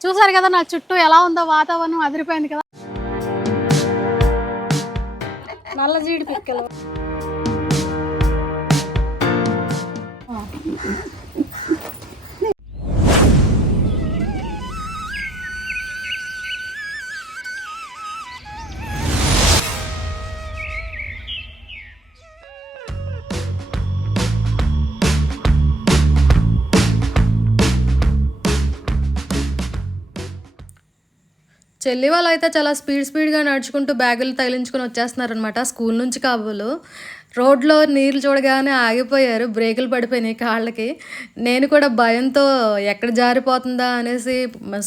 చూసారు కదా నా చుట్టూ ఎలా ఉందో వాతావరణం అదిరిపోయింది కదా. నల్ల జీడి పిక్కలు. చెల్లి వాళ్ళు అయితే చాలా స్పీడ్ స్పీడ్గా నడుచుకుంటూ బ్యాగులు తగిలించుకొని వచ్చేస్తున్నారనమాట స్కూల్ నుంచి కాబోలు రోడ్లో నీళ్ళు చూడగానే ఆగిపోయారు. బ్రేకులు పడిపోయినాయి కాళ్ళకి. నేను కూడా భయంతో ఎక్కడ జారిపోతుందా అనేసి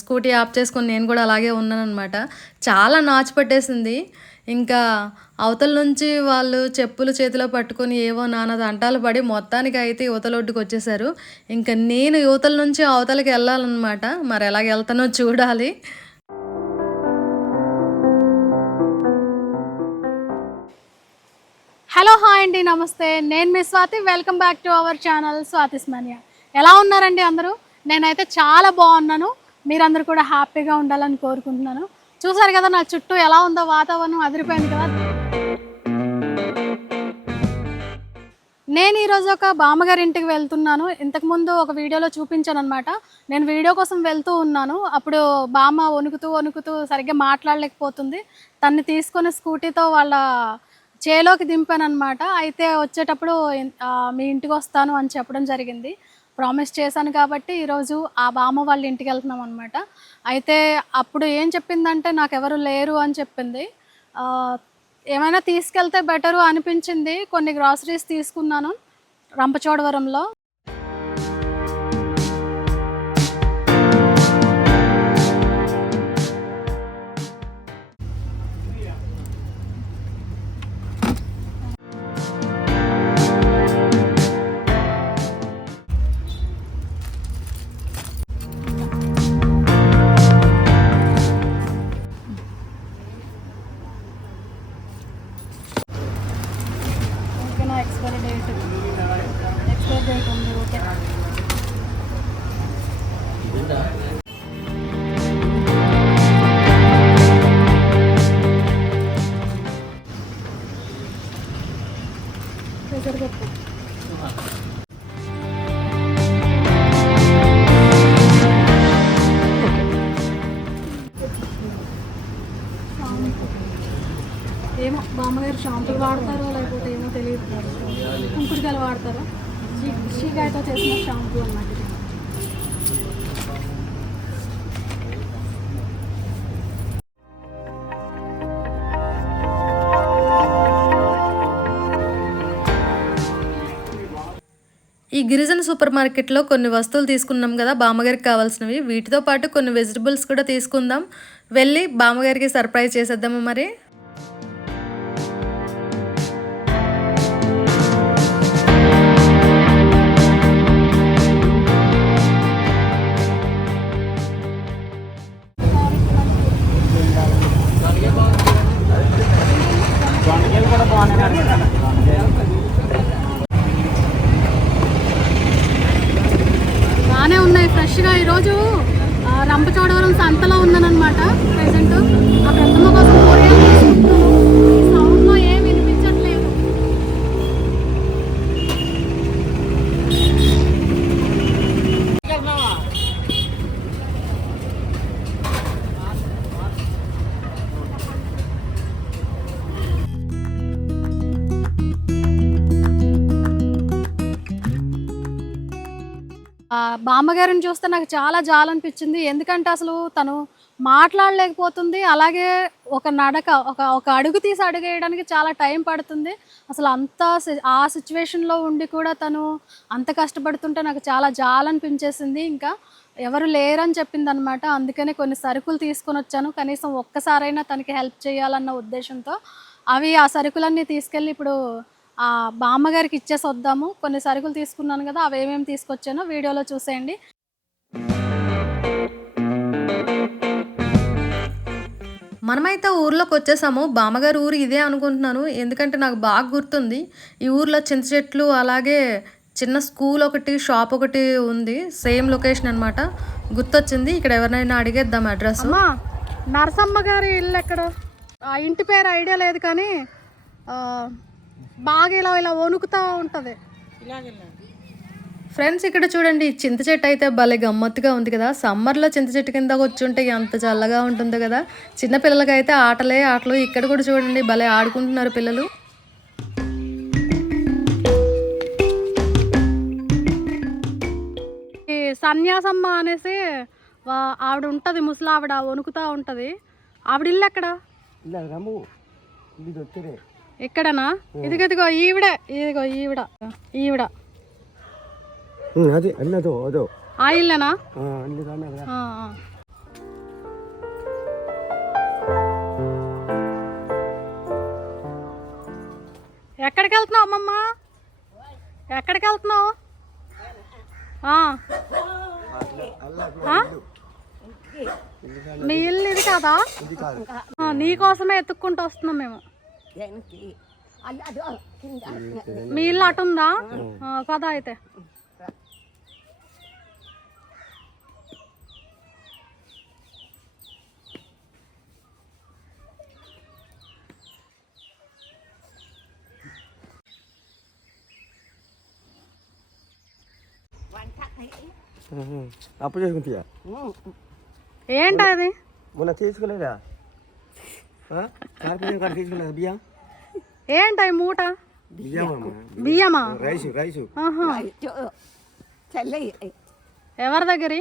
స్కూటీ ఆఫ్ చేసుకొని నేను కూడా అలాగే ఉన్నానమాట చాలా నాచు పట్టేసింది. ఇంకా అవతల నుంచి వాళ్ళు చెప్పులు చేతిలో పట్టుకొని ఏవో నానా తంటాలు పడి మొత్తానికి అయితే యువతలొడ్డుకు వచ్చేసారు ఇంకా నేను యువతల నుంచి అవతలకి వెళ్ళాలన్నమాట. మరి ఎలాగ వెళ్తానో చూడాలి. హలో హాయ్ అండి నమస్తే. నేను మీ Swathi. Welcome back to our channel స్వాతిస్మనియా ఎలా ఉన్నారండి అందరూ? నేనైతే చాలా బాగున్నాను. మీరందరూ కూడా హ్యాపీగా ఉండాలని కోరుకుంటున్నాను. చూసారు కదా నా చుట్టూ ఎలా ఉందో వాతావరణం అదిరిపోయింది కదా. నేను ఈరోజు ఒక బామ్మగారి ఇంటికి వెళ్తున్నాను. ఇంతకుముందు ఒక వీడియోలో చూపించాను అనమాట నేను వీడియో కోసం వెళ్తూ ఉన్నాను. అప్పుడు బామ్మ వణుకుతూ వణుకుతూ సరిగ్గా మాట్లాడలేకపోతుంది. తన్ని తీసుకొని స్కూటీతో వాళ్ళ చేలోకి దింపాను అనమాట అయితే వచ్చేటప్పుడు మీ ఇంటికి వస్తాను అని చెప్పడం జరిగింది. ప్రామిస్ చేశాను కాబట్టి ఈరోజు ఆ బామ్మ వాళ్ళ ఇంటికి వెళ్తున్నాం అనమాట అయితే అప్పుడు ఏం చెప్పిందంటే నాకు ఎవరు లేరు అని చెప్పింది. ఏమైనా తీసుకెళ్తే బెటరు అనిపించింది. కొన్ని గ్రాసరీస్ తీసుకున్నాను. రంపచోడవరంలో. గిరిజన సూపర్ మార్కెట్లో కొన్ని వస్తువులు తీసుకున్నాం కదా బామ్మగారికి కావాల్సినవి. వీటితో పాటు కొన్ని వెజిటబుల్స్ కూడా తీసుకుందాం. వెళ్ళి బామ్మగారికి సర్ప్రైజ్ చేసేద్దాము మరి? బామ్మగారిని చూస్తే నాకు చాలా జాలనిపించింది. ఎందుకంటే అసలు తను మాట్లాడలేకపోతుంది. అలాగే ఒక నడక ఒక ఒక అడుగు తీసి అడుగేయడానికి చాలా టైం పడుతుంది. అసలు అంత ఆ సిచ్యువేషన్లో ఉండి కూడా తను అంత కష్టపడుతుంటే నాకు చాలా జాలనిపించేసింది. ఇంకా ఎవరు లేరని చెప్పింది అనమాట అందుకనే కొన్ని సరుకులు తీసుకొని వచ్చాను. కనీసం ఒక్కసారైనా తనకి హెల్ప్ చేయాలన్న ఉద్దేశంతో అవి ఆ సరుకులన్నీ తీసుకెళ్ళి ఇప్పుడు బామ్మగారికి ఇచ్చేసి వద్దాము. కొన్ని సరుకులు తీసుకున్నాను కదా అవి ఏమేమి తీసుకొచ్చానో వీడియోలో చూసేయండి. మనమైతే ఊర్లోకి వచ్చేసాము. బామ్మగారు ఊరు ఇదే అనుకుంటున్నాను. ఎందుకంటే నాకు బాగా గుర్తుంది. ఈ ఊర్లో చింత చెట్లు అలాగే చిన్న స్కూల్ ఒకటి షాప్ ఒకటి ఉంది. సేమ్ లొకేషన్ అనమాట గుర్తొచ్చింది. ఇక్కడ ఎవరినైనా అడిగేద్దాం అడ్రస్. అమ్మా నరసమ్మ గారి ఇల్లు ఎక్కడ? ఆ ఇంటి పేరు ఐడియా లేదు కానీ ఆ, బాగా ఇలా ఇలా వణుకుతా ఉంటుంది. ఫ్రెండ్స్ ఇక్కడ చూడండి చింత చెట్టు అయితే భలే గమ్మత్తుగా ఉంది కదా. సమ్మర్లో చింత చెట్టు కింద కూర్చుంటే ఎంత చల్లగా ఉంటుందో కదా. చిన్న పిల్లలకైతే ఆటలే ఆటలు. ఇక్కడ కూడా చూడండి భలే ఆడుకుంటున్నారు పిల్లలు. సన్యాసమ్మ అనేసి వా- ఆవిడ ఉంటుంది ముసలావిడ వణుకుతూ ఉంటుంది. ఆవిడ ఇల్లు ఎక్కడ? ఎక్కడనా? ఇదిగో ఇదిగో ఈవిడ. ఇదిగో ఈవిడ. ఈవిడ. అది ఆ ఎక్కడికి వెళ్తున్నావు అమ్మమ్మ? ఎక్కడికి వెళ్తున్నావు? మీ ఇల్లు ఇది కాదా? నీకోసమే ఎత్తుక్కుంటూ వస్తున్నాం మేము. మీ ఇల్లు అటుందా పద అయితే. అప్పు చేసుకుంటా ఏంటది? మొన్న తీసుకోలేదా కార్పొరేషన్ బియ్యం? ఏంటి మూట? బియ్యమా? Rice rice. ఎవరి దగ్గరి?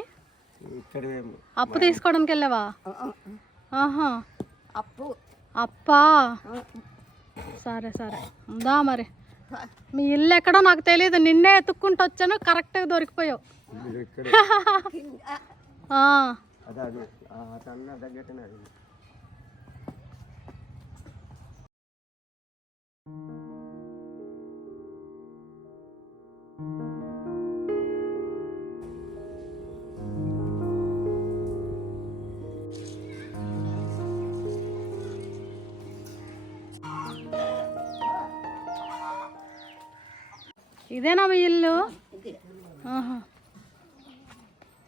అప్పు తీసుకోవడానికి వెళ్ళావా? ఆహా. అప్పు. అప్పా. సరే సరే. దా మరి? మీ ఇల్లు ఎక్కడో నాకు తెలియదు నిన్నే ఎత్తుక్కుంటూ వచ్చాను కరెక్ట్గా దొరికిపోయావు. ఇక్కడ ఆ, అదే అదే అతన్న తగ్గట్టునే అది ఇదేనా మీ ఇల్లు.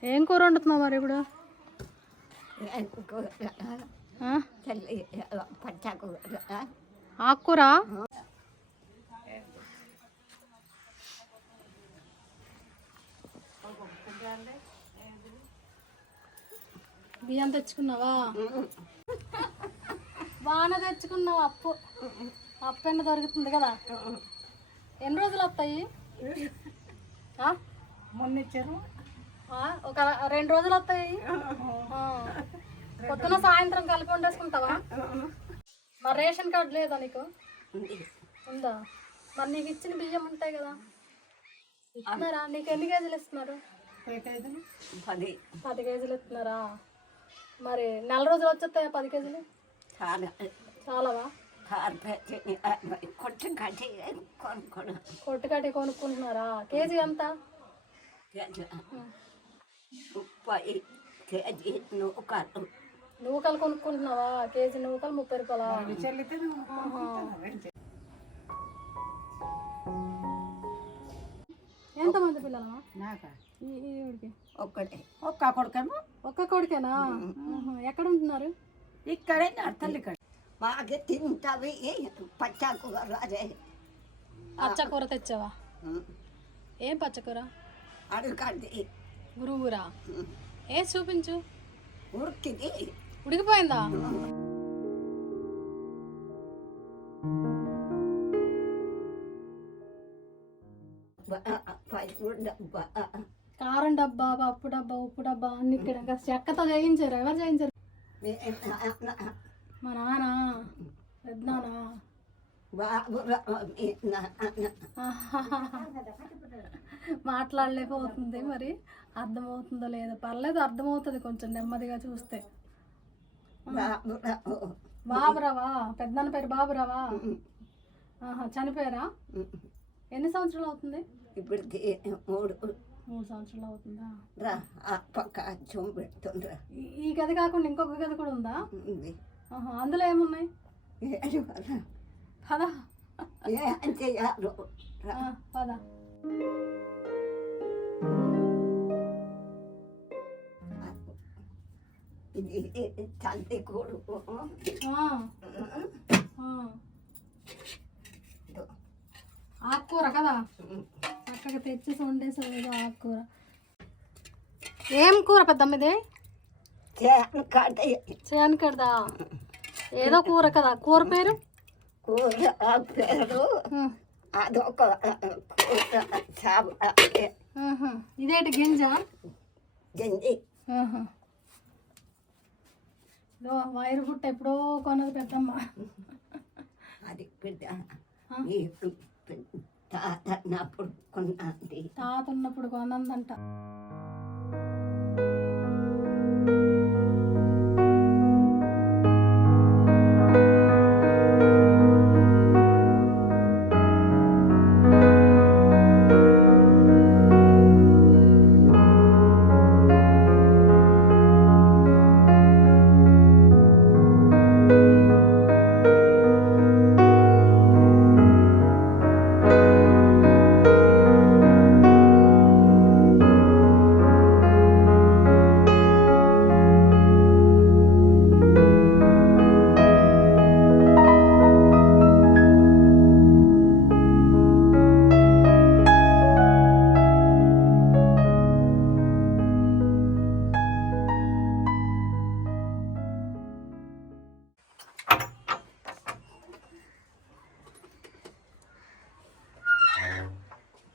ఏం కూర వండుతున్నావు మరి ఇప్పుడు ఆ? పచ్చాకు ఆకుకూర బియ్యం తెచ్చుకున్నావా? బాగానే తెచ్చుకున్నావు అప్పు. అప్పు ఎన్న దొరుకుతుంది కదా? ఎన్ని రోజులు వస్తాయి? ఆ? ఆ, ఒక రెండు రోజులు వస్తాయి. పొద్దున సాయంత్రం కలిపి వండేసుకుంటావా? మరి రేషన్ కార్డు లేదా నీకు? ఉందా. మరి నీకు ఇచ్చిన బియ్యం ఉంటాయి కదా. ఇస్తున్నారా? నీకు ఎన్ని కేజీలు ఇస్తున్నారు? పది పది. కేజీలు ఇస్తున్నారా? మరి నెల రోజులు వచ్చేస్తాయా పది కేజీలు? చాలా. చాలావా? కొంచెం కట్టి కొనుక్కోను. కొట్టుకట్టి కొనుక్కుంటున్నారా? కేజీ ఎంత? ముప్పై కేజీ నూకలు నూకలు కొనుక్కుంటున్నావా? కేజీ నూకలు ముప్పై రూపాయలా. ఎంతమంది పిల్లలమా ఈ ఈ ఊరికి? ఒక్కడే ఒక్క కొడుకేమో? ఒక్క కొడుకేనా. ఎక్కడ ఉంటున్నారు ఇక్కడే నడతలు ఇక్కడ బాగా తింటవి పచ్చాకు అదే పచ్చకూర తెచ్చావా? ఏం పచ్చకూర? అడుగండి గురువురా. ఏ చూపించు? ఉడికిది ఉడికిపోయిందా? కారం డబ్బా పప్పు డబ్బా ఉప్పు డబ్బా అన్ని ఇక్కడ చెక్కతో చేయించారు. ఎవరు చేయించారు? మా నాన్న పెద్దనానా మాట్లాడలేకపోతుంది మరి. అర్థమవుతుందో లేదో పర్లేదు అర్థమవుతుంది కొంచెం నెమ్మదిగా చూస్తే. బాబురావా? పెద్దనాన్న పేరు బాబురావా? ఆహా చనిపోయారా? ఎన్ని సంవత్సరాలు అవుతుంది? ఇప్పటికి మూడు. మూడు సంవత్సరాలు అవుతుందా? రా ఆ పక్క అచ్చం పెడుతుండ్రా. ఈ- గది కాకుండా ఇంకొక గది కూడా ఉందా? ఉంది. అందులో ఏమున్నాయి? పద. ఏం చేయాలో ఆ, పద. ఇది తండ్రి కొడుకు. ఆకుకూర కదా? చక్కగా తెచ్చి వండేసావు ఏదో ఆకుకూర. ఏం కూర పెద్దమ్మ ఇది? చేను కట్టే చేయను కదా ఏదో కూర కదా? కూర పేరు? కూర పేరు. అదొక. ఇదేంటి గింజ? గింజి. వైరు పుట్ట ఎప్పుడో కొన్నది పెద్దమ్మ. అది తాత నప్పుడు కొన్నది తాత ఉన్నప్పుడు కొన్నదంట.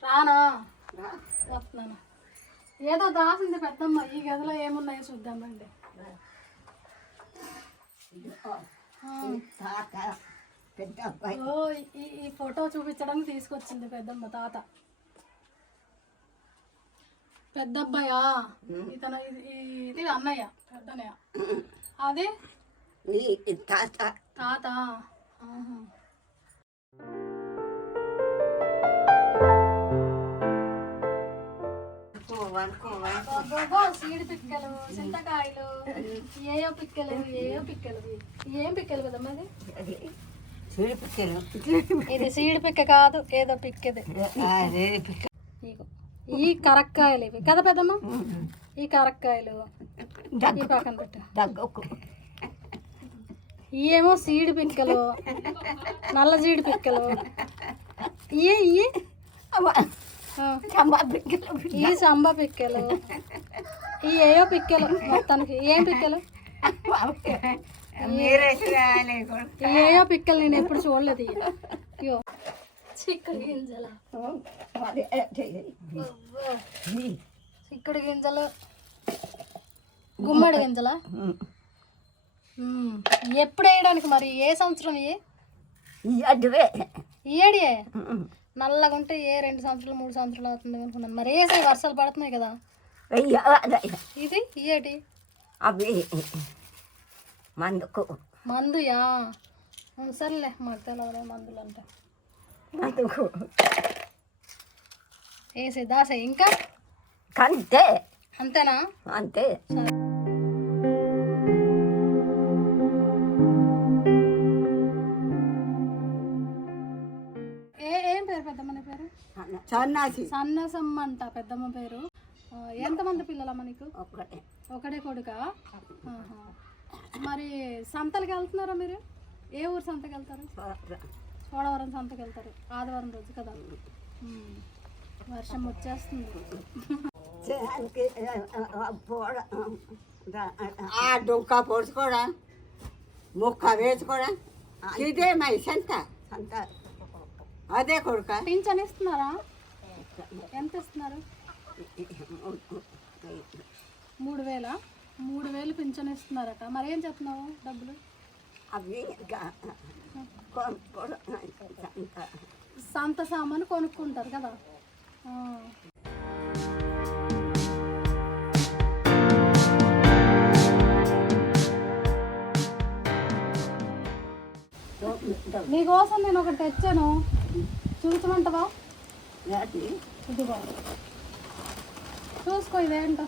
రానా వస్తున్నాను. ఏదో దాసింది పెద్దమ్మ ఈ గదిలో ఏమున్నాయో చూద్దామండి. ఓ ఈ ఈ ఫోటో చూపించడానికి తీసుకొచ్చింది పెద్దమ్మ తాత. పెద్ద అబ్బాయా ఇతను ఇది ఇది అన్నయ్య పెద్దనయ్య అదే? తాత. తాత. సీడి పిక్కలు చింతకాయలు ఏయో పిక్కలు ఏయో పిక్కలు ఏం పిక్కలు కదమ్మా ఇది చూపిస్తాను ఇది సీడి పిక్క కాదు ఏదో పిక్కది. ఈ కరక్కాయలు ఇవి. కదా పెద్దమ్మ? ఈ కరక్కాయలు. ఈ పక్కన పెట్టు. సీడి పిక్కలు నల్ల జీడి పిక్కలు. ఇయే ఇయే. ఆ. ఈ సంబ పిక్కలు. ఈ ఏయో పిక్కలు మొత్తానికి. ఏం పిక్కలు? ఈ ఏయో పిక్కలు నేను ఎప్పుడు చూడలేదు. ఇగో. చిక్కుడు గింజలు. చిక్కుడు గింజలు. గుమ్మడి గింజలా. ఎప్పుడు వేయడానికి మరి? ఏ సంవత్సరం ఇవి ఏడియే నల్లగా ఉంటే ఏ రెండు సంవత్సరాలు మూడు సంవత్సరాలు అవుతుంది అనుకున్నాను. మరి వేసే వర్షాలు పడుతున్నాయి కదా? ఇది? ఏటి అవి మందుకు. మందుయా? సర్లే మాకు తెలియదు మందులు అంటే. మందుకు. వేసే దాసే ఇంకా? కంతే. అంతేనా? అంతే. సన్నాసి. సన్నసమ్మ అంట పెద్దమ్మ పేరు. ఎంతమంది పిల్లలమ్మ నీకు? ఒకటే ఒకడే కొడుక? మరి సంతలకు వెళ్తున్నారా మీరు? ఏ ఊరు సంతకి వెళ్తారు? చోడవరం సంతకి వెళ్తారు. ఆదివారం రోజు కదా. వర్షం వచ్చేస్తుంది. ఆ డొంక పొడుచుకోడా ముక్క వేసుకోడా? ఇదే మై సంత. సంత. అదే కొడుక? పింఛన్ ఇస్తున్నారా? ఎంత ఇస్తున్నారు? మూడు వేల? మూడు వేలు పింఛన్ ఇస్తున్నారట. మరి ఏం చెప్తున్నావు డబ్బులు? అవి సంత సామాను కొనుక్కుంటారు కదా. ఆ. నీకోసం నేను ఒకటి తెచ్చాను. చూసమంటావా ఇదిగో చూసుకో ఇదేంటో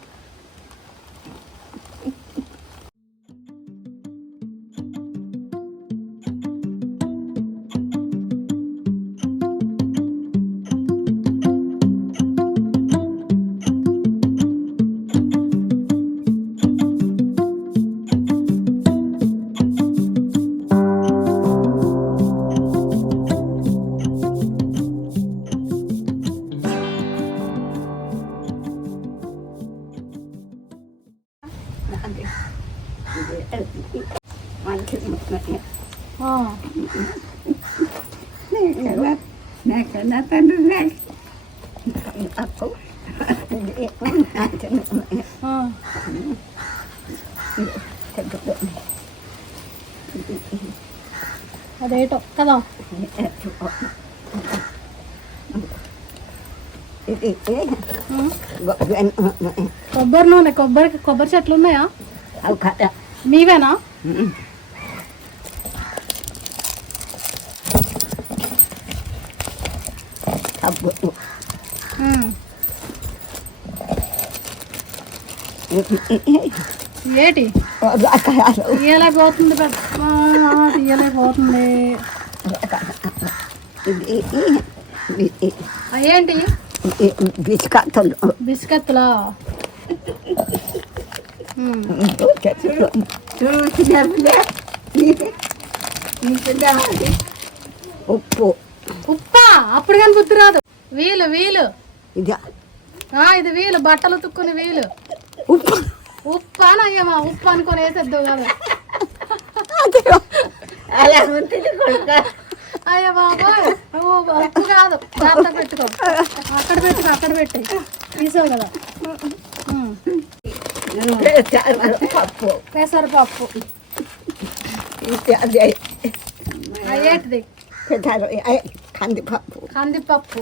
అదేటో కదా. కొబ్బరి నూనె కొబ్బరి కొబ్బరి చెట్లు ఉన్నాయా మీవేనా ఉమ్. ఏటి? తీయలేకపోతుంది తీయలేకపోతుంది. అయ్యేంటి బిస్కత్తులు. బిస్కెత్తులా. ఉప్పు. ఉప్పా? అప్పుడు కానీ బుద్ధి రాదు. వీలు వీలు. ఇది. ఆ, ఇది వీలు. బట్టలు తుక్కుని వీలు. ఉప్పు. ఉప్పు అని అయ్యమ్మా ఉప్పు అనుకొని వేసేద్దు కదా. అలా ఉంటుంది కొడుక. అయ్య బాబోయ్ ఓ, ఉప్పు కాదు. దాంట్లో పెట్టుకో. అక్కడ పెట్టుకో అక్కడ పెట్టి. తీసావు కదా. పప్పు పెసరపప్పు. అయ్యేటిది. కందిపప్పు. కందిపప్పు.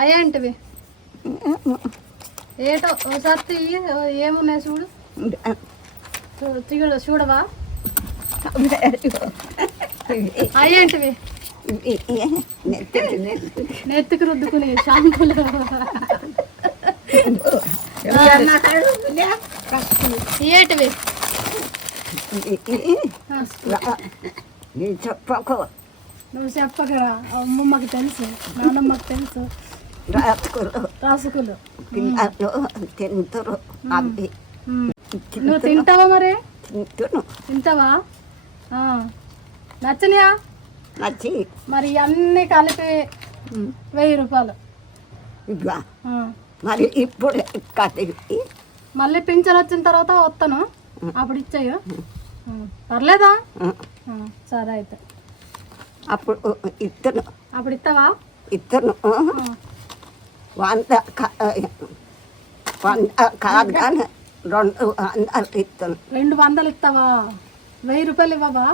అయ్యేంటివి ఏటో తీయి ఏమున్నాయి చూడు? చూడు చూడవా? అయ్యేంటివి? నెత్తికి రుద్దుకుని షాంపూలు. ఏటివి? చెప్పకు. నువ్వు చెప్పకరా. అమ్మమ్మకి తెలుసు నాన్నమ్మకి తెలుసు. రాత్రులు రాసుకులు పిల్లలు తింటారు అవి. నువ్వు తింటావా మరి? తింటును తింటావా. నచ్చినాయా? నచ్చి. మరి అన్నీ కలిపి వెయ్యి రూపాయలు. ఇవ్వ. మరి ఇప్పుడు కదిలి మళ్ళీ పింఛన్ వచ్చిన తర్వాత వస్తాను అప్పుడు ఇచ్చాయి. పర్లేదా? సరే అయితే. అప్పుడు ఇత్తను. అప్పుడు ఇస్తావా ఇత్తను. వంద కాదు కానీ రెండు వందలు ఇత్తను రెండు వందలు ఇస్తావా వెయ్యి రూపాయలు ఇవ్వవా?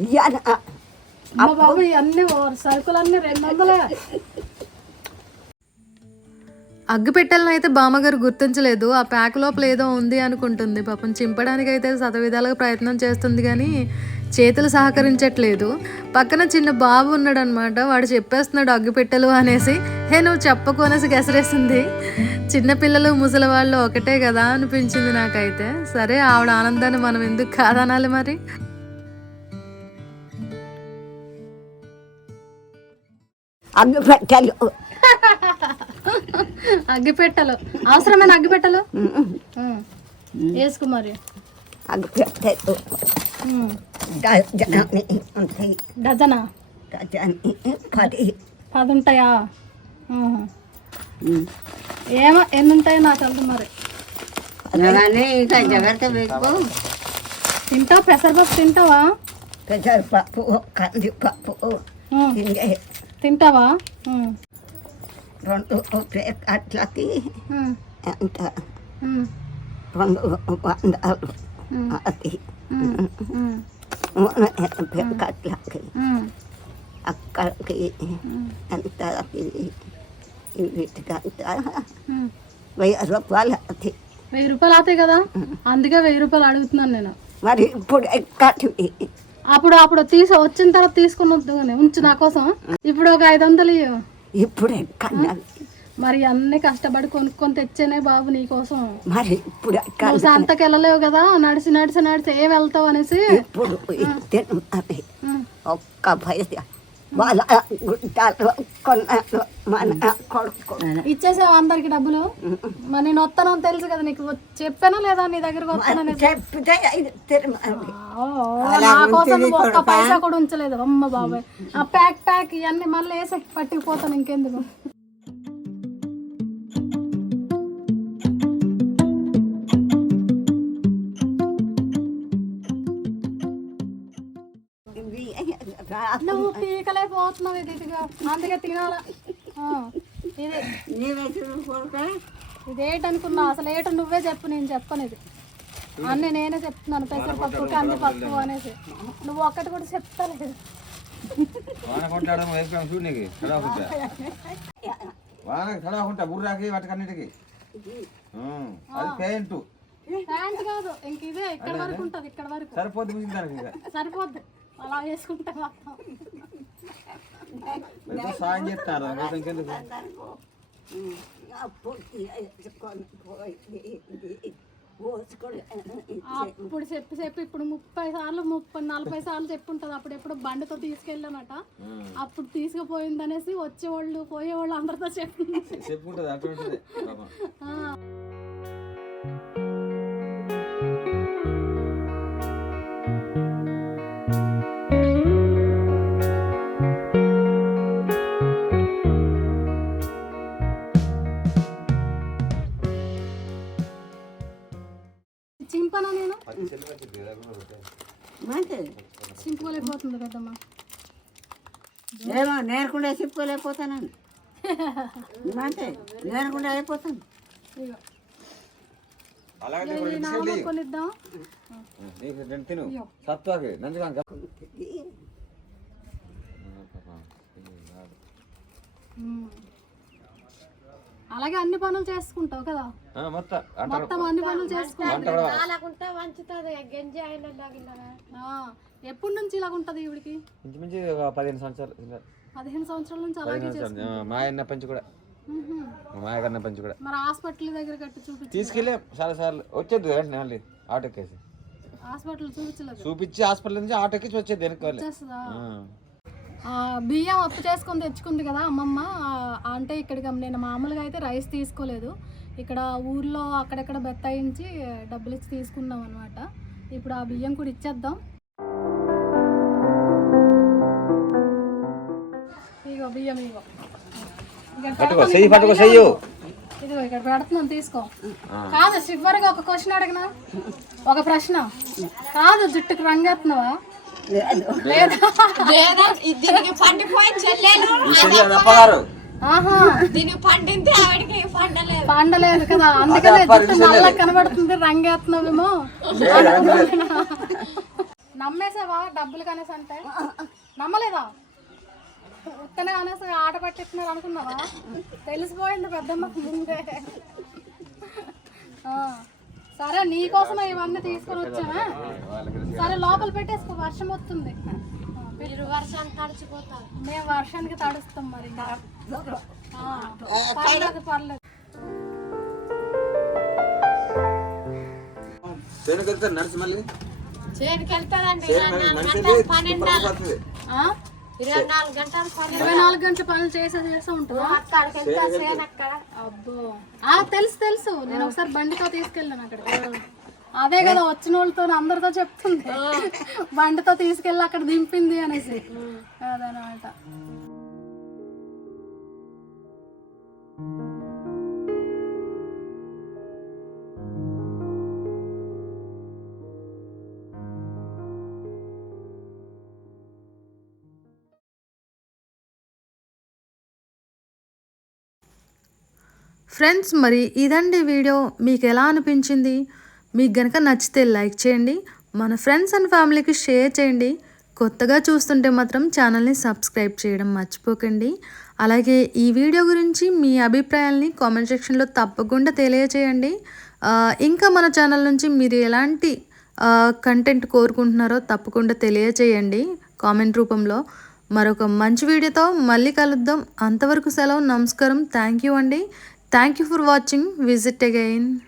ఇయ్యాల అమ్మ బాబు ఇవన్నీ సరుకులన్నీ రెండు వందలే. అగ్గిపెట్టెలను అయితే బామ్మగారు గుర్తించలేదు. ఆ ప్యాక్ లోపల ఏదో ఉంది అనుకుంటుంది. పాపం చింపడానికి అయితే శతవిధాలుగా ప్రయత్నం చేస్తుంది కానీ చేతులు సహకరించట్లేదు. పక్కన చిన్న బాబు ఉన్నాడు అనమాట వాడు చెప్పేస్తున్నాడు అగ్గిపెట్టెలు అనేసి. హే నువ్వు చెప్పకు అనేసి గెసరేసింది. చిన్నపిల్లలు ముసలి వాళ్ళు ఒకటే కదా అనిపించింది నాకైతే. సరే ఆవిడ ఆనందాన్ని మనం ఎందుకు కాదనాలి మరి? అగ్గి పెట్టలు. అగ్గిపెట్టెలు అవసరమైన అగ్గిపెట్టెలు ఉమ్. వేసుకో మరి. డజని? ఉంటాయి డజనా డజని పది పది ఉంటాయా. ఏమో ఎన్ని ఉంటాయో నాకు తెలుసు మరి తింటావు పెసరపప్పు తింటావా? పెసరపప్పు కందిపప్పు. తిండే తింటావా. రెండు ఉమ్. ఎంత. రెండు వందలు. అది. అక్కడికి వీటికంతా. వెయ్యి రూపాయలు వెయ్యి రూపాయలు అవుతాయి కదా అందుకే వెయ్యి రూపాయలు అడుగుతున్నాను నేను మరి ఇప్పుడు అప్పుడు అప్పుడు తీసి వచ్చిన తర్వాత తీసుకుని ఉంచు నా కోసం ఇప్పుడు ఒక ఐదు వందలు. ఇప్పుడు ఎక్కడివి మరి అన్ని కష్టపడి కొనుక్కొని తెచ్చేనే బాబు నీ కోసం. మరి ఇప్పుడు వెళ్ళలేవు కదా నడిచి నడిచి నడిచి ఏం వెళ్తావు అనేసి. ఇప్పుడు. ఒక్క పైస వాళ్ళ గుడ్డలు కొన్నాను మన కొడుకు. ఇచ్చేసావు అందరికి డబ్బులు? మరి నేను వస్తానని తెలుసు కదా నీకు. చెప్పానా లేదా నీ దగ్గరకు వస్తానని చెప్తే ఇద్దరు మరి ఓ, నా కోసం ఒక్క పైసా కూడా ఉంచలేదు. అమ్మ బాబాయ్. ఆ ప్యాక్ ప్యాక్ ఇవన్నీ మళ్ళీ వేసి పట్టుకుపోతాను ఇంకెందుకు? పోతున్నావు ఇది ఇదిగా అందుకే తినాలా? ఇది. ఇదేటనుకున్నావు అసలు ఏటో నువ్వే చెప్పు నేను చెప్పను ఇది అన్నీ నేనే చెప్తున్నాను పెసరపప్పు కందిపప్పు అనేసి. నువ్వు ఒక్కటి కూడా చెప్తాలేదు. వాన కొంటాడు వేసుకున్నాం చూడు నీకు. చదవకుంటా వాన చదవకుంటా బుర్రాకి వాటికన్నిటికి. ఉం. అది పెయింట్ ప్యాంట్ కాదు ఇంక ఇదే ఇక్కడ వరకు ఉంటుంది ఇక్కడ వరకు. సరిపోద్ది దానికి అలా వేసుకుంటే సాయం చేస్తారు? అప్పుడు చెప్పి చెప్పి ఇప్పుడు ముప్పై సార్లు ముప్పై నలభై సార్లు చెప్పుంటది. అప్పుడు ఎప్పుడు బండితో తీసుకెళ్ళానట అప్పుడు తీసుకుపోయింది అనేసి వచ్చేవాళ్ళు పోయేవాళ్ళు అందరితో చెప్పి. చెప్పుకుంటుంది ఏమో నేర్కుండా చెప్పుకోలేకపోతానని. అంతే నేర్కుండా అయిపోతాను. అలాగే తిను. సత్వాకి నంచుగా అన్ని పనులు చేసుకుంటావు కదా? మొత్తం అన్ని పనులు చేసుకుంటావు. ఎప్పటి నుంచి ఇలాగ ఉంటది ఈవిడికి ఇంచుమించు ఒక పదిహేను సంవత్సరాలు పదిహేను సంవత్సరాల నుంచి అలాగే ఆ, మా ఆయన పెంచి కూడా. మా మాయగారిన పెంచి కూడా. మరి హాస్పిటల్ దగ్గర కట్టి చూపించి. తీసుకెళ్ళే. చాలా సార్లు. వచ్చేది వెంటనే మళ్ళీ ఆటో ఎక్కేసి. హాస్పిటల్ చూపించలేదు. చూపించి హాస్పిటల్ నుంచి ఆటో ఎక్కించి వచ్చేది చేస్తుందా ఆ, బియ్యం అప్పు చేసుకొని తెచ్చుకుంది కదా అమ్మమ్మ. అంటే ఇక్కడికి నేను మామూలుగా అయితే రైస్ తీసుకోలేదు. ఇక్కడ ఊర్లో అక్కడక్కడ బెత్తాయించి డబ్బులు ఇచ్చి తీసుకున్నాం అనమాట ఇప్పుడు ఆ బియ్యం కూడా ఇచ్చేద్దాం. బియ్యం పట్టుకో చెయ్యి పట్టుకో చెయ్యు. ఇదిగో ఇక్కడ పెడుతున్నాను తీసుకో. కాదు చివరిగా ఒక క్వశ్చన్ అడిగినా? ఒక ప్రశ్న. కాదు జుట్టుకు రంగేస్తున్నావా లేదా? దీనికి పండిపోయి చెల్లెలు ఆహా. దీనికి పండింది ఆవిడకి పండలేదు. పండలేదు కదా. అందుకనే జుట్టు నల్ల కనబడుతుంది రంగేస్తున్నావేమో నమ్మేసావా డబ్బులు కనేసి అంటే? నమ్మలేదా? ఉత్తనే అనేసి ఆట పట్టిస్తున్నారు అనుకున్నావా? తెలిసిపోయింది పెద్దమ్మకు ముందే. ఆ, సరే నీకోసమే ఇవన్నీ తీసుకొని వచ్చానా సరే లోపల పెట్టేసుకో వర్షం వస్తుంది. మీరు వర్షాన్ని తడిచిపోతారు. మేము వర్షానికి తడుస్తాం మరి పర్లేదు పర్లేదు. చేనుకి వెళ్తారు నడిచి మళ్ళీ చేనుకి వెళ్తాదండి ఇరవై నాలుగు గంటలు పని ఇరవై నాలుగు గంటల పనులు చేసే చేస్తూ ఉంటుందా? అబ్బో. ఆ తెలుసు తెలుసు. నేను ఒకసారి బండితో తీసుకెళ్ళాను అక్కడ. అదే కదా వచ్చిన వాళ్ళతో అందరితో చెప్తుంది. బండితో తీసుకెళ్ళి అక్కడ దింపింది అనేసి. అదనమాట. ఫ్రెండ్స్ మరి ఇదండి వీడియో. మీకు ఎలా అనిపించింది? మీకు గనక నచ్చితే లైక్ చేయండి. మన ఫ్రెండ్స్ అండ్ ఫ్యామిలీకి షేర్ చేయండి. కొత్తగా చూస్తుంటే మాత్రం ఛానల్ని సబ్స్క్రైబ్ చేయడం మర్చిపోకండి. అలాగే ఈ వీడియో గురించి మీ అభిప్రాయాల్ని కామెంట్ సెక్షన్లో తప్పకుండా తెలియచేయండి. ఇంకా మన ఛానల్ నుంచి మీరు ఎలాంటి కంటెంట్ కోరుకుంటున్నారో తప్పకుండా తెలియచేయండి కామెంట్ రూపంలో. మరొక మంచి వీడియోతో మళ్ళీ కలుద్దాం. అంతవరకు సెలవు నమస్కారం. థ్యాంక్ యూ అండి. Thank you for watching. Visit again.